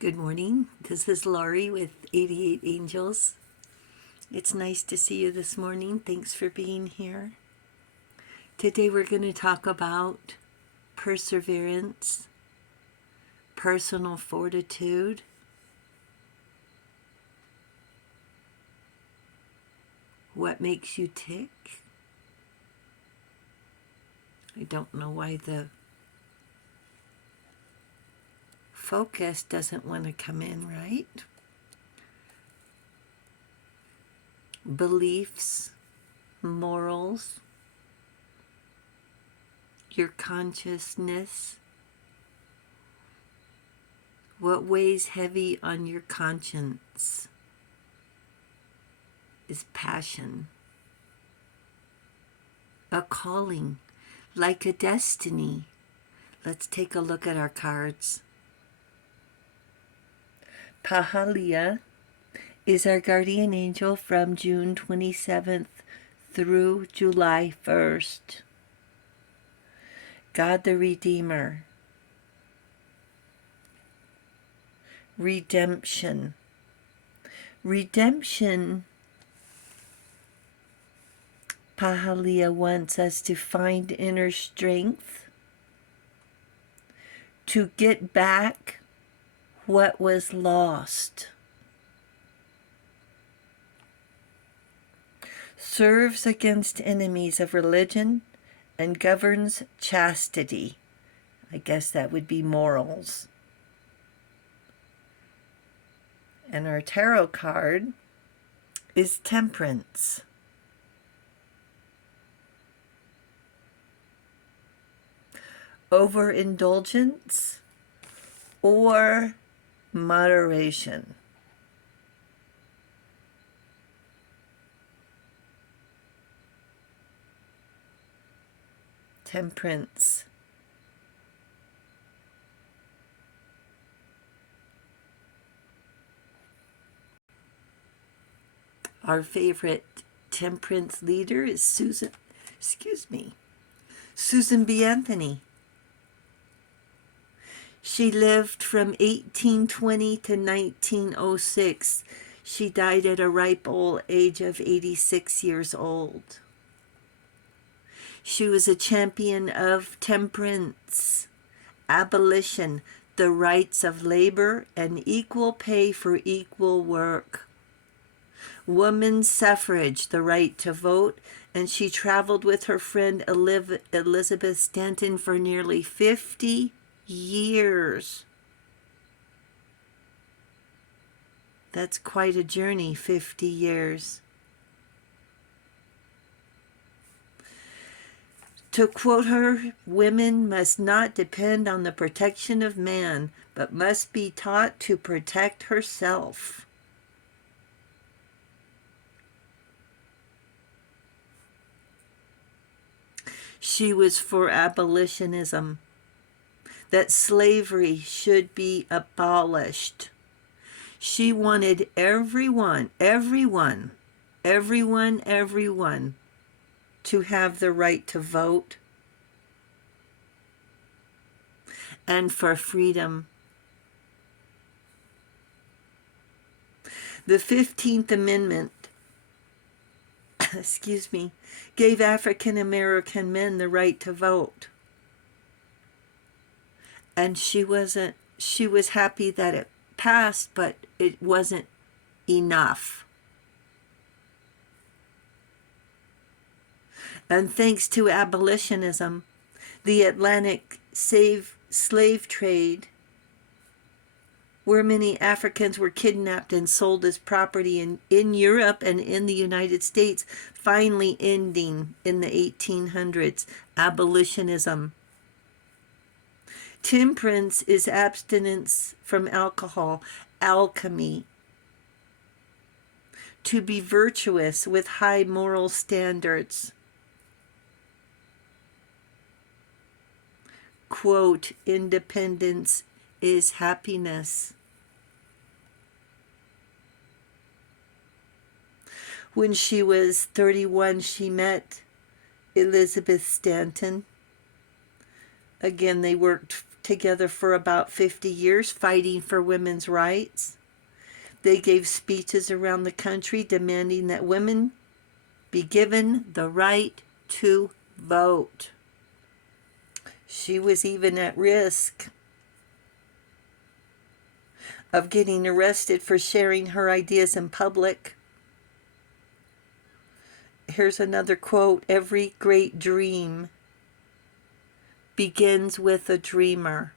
Good morning. This is Laurie with 88 Angels. It's nice to see you this morning. Thanks for being here. Today we're going to talk about perseverance, personal fortitude, what makes you tick. I don't know why the focus doesn't want to come in right. Beliefs, morals, your consciousness. What weighs heavy on your conscience is passion, a calling, like a destiny. Let's take a look at our cards. Pahalia is our guardian angel from June 27th through July 1st. God the Redeemer. Redemption. Redemption, Pahalia wants us to find inner strength, to get back what was lost. Serves against enemies of religion and governs chastity. I guess that would be morals. And our tarot card is Temperance. Overindulgence or moderation. Temperance. Our favorite temperance leader is Susan B. Anthony. She lived from 1820 to 1906. She died at a ripe old age of 86 years old. She was a champion of temperance, abolition, the rights of labor, and equal pay for equal work. Women's suffrage, the right to vote, and she traveled with her friend Elizabeth Stanton for nearly 50 years. That's quite a journey, 50 years. To quote her, women must not depend on the protection of man, but must be taught to protect herself. She was for abolitionism, that slavery should be abolished. She wanted everyone to have the right to vote and for freedom. The 15th Amendment gave African American men the right to vote. And she was happy that it passed, but it wasn't enough. And thanks to abolitionism, the Atlantic slave trade, where many Africans were kidnapped and sold as property in Europe and in the United States, finally ending in the 1800s. Abolitionism. Temperance is abstinence from alcohol, alchemy. To be virtuous with high moral standards. Quote, independence is happiness. When she was 31, she met Elizabeth Stanton. Again, they worked together for about 50 years fighting for women's rights. They gave speeches around the country demanding that women be given the right to vote. She was even at risk of getting arrested for sharing her ideas in public. Here's another quote: "Every great dream begins with a dreamer."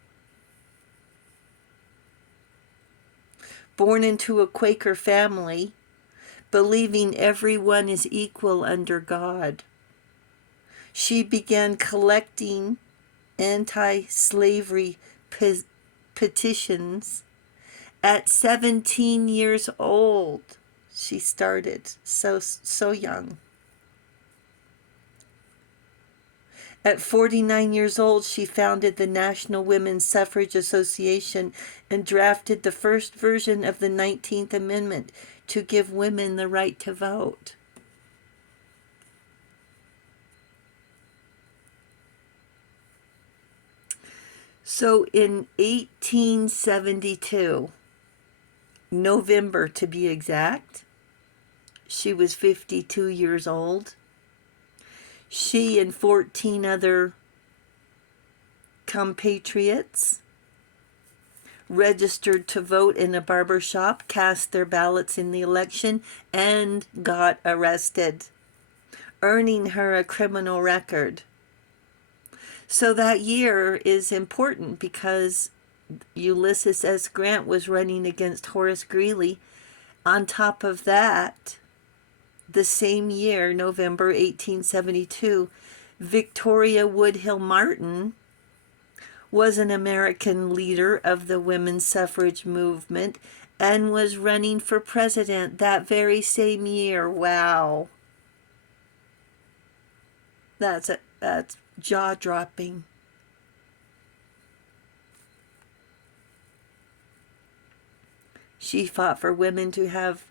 Born into a Quaker family, believing everyone is equal under God, she began collecting anti-slavery petitions at 17 years old. She started so young. At 49 years old, she founded the National Women's Suffrage Association and drafted the first version of the 19th Amendment to give women the right to vote. So in 1872, November to be exact, she was 52 years old. She and 14 other compatriots registered to vote in a barber shop, cast their ballots in the election, and got arrested, earning her a criminal record. So that year is important because Ulysses S. Grant was running against Horace Greeley. On top of that, the same year, November 1872, Victoria Woodhull Martin was an American leader of the women's suffrage movement and was running for president that very same year. Wow. That's jaw-dropping. She fought for women to have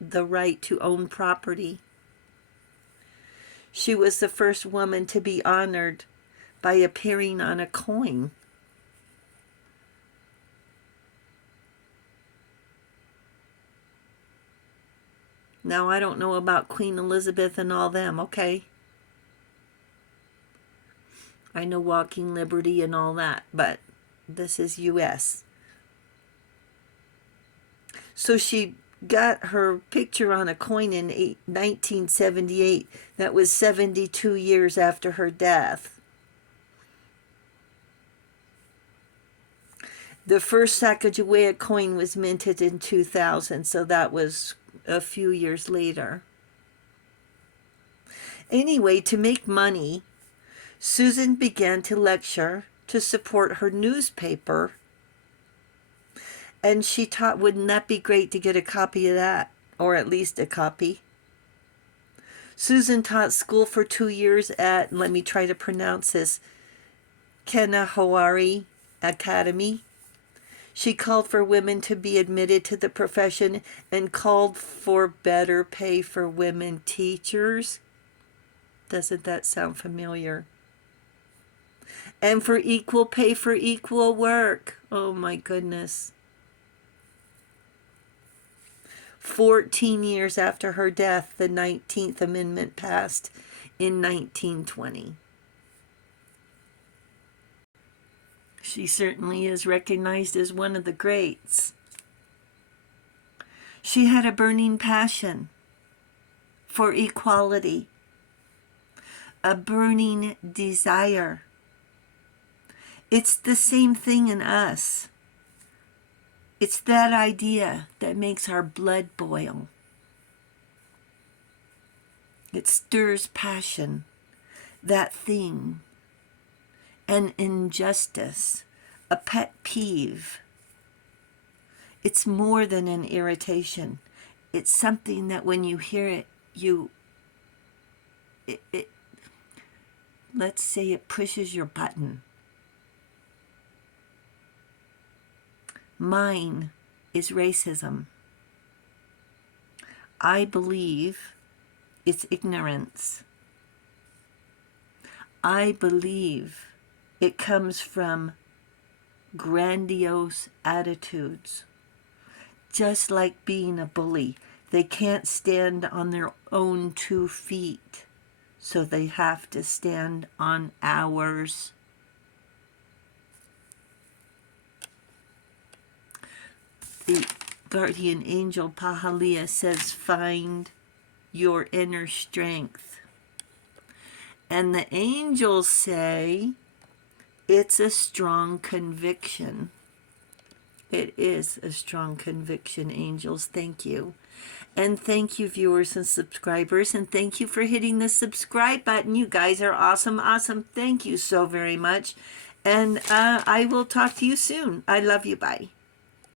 the right to own property. She was the first woman to be honored by appearing on a coin. Now, I don't know about Queen Elizabeth and all them, okay? I know Walking Liberty and all that, but this is U.S. So she got her picture on a coin in 1978. That was 72 years after her death. The first Sacagawea coin was minted in 2000, so that was a few years later. Anyway, to make money, Susan began to lecture to support her newspaper, and she taught, wouldn't that be great to get a copy of that, or at least a copy? Susan taught school for 2 years at, let me try to pronounce this, Kanahawari Academy. She called for women to be admitted to the profession and called for better pay for women teachers. Doesn't that sound familiar? And for equal pay for equal work. Oh my goodness. 14 years after her death, the 19th Amendment passed in 1920. She certainly is recognized as one of the greats. She had a burning passion for equality, a burning desire. It's the same thing in us. It's that idea that makes our blood boil. It stirs passion, that thing, an injustice, a pet peeve. It's more than an irritation. It's something that when you hear it, let's say it pushes your button. Mine is racism. I believe it's ignorance. I believe it comes from grandiose attitudes. Just like being a bully. They can't stand on their own 2 feet, so they have to stand on ours. The guardian angel Pahalia says, find your inner strength. And the angels say, it's a strong conviction. It is a strong conviction, angels. Thank you. And thank you, viewers and subscribers. And thank you for hitting the subscribe button. You guys are awesome, awesome. Thank you so very much. And I will talk to you soon. I love you. Bye.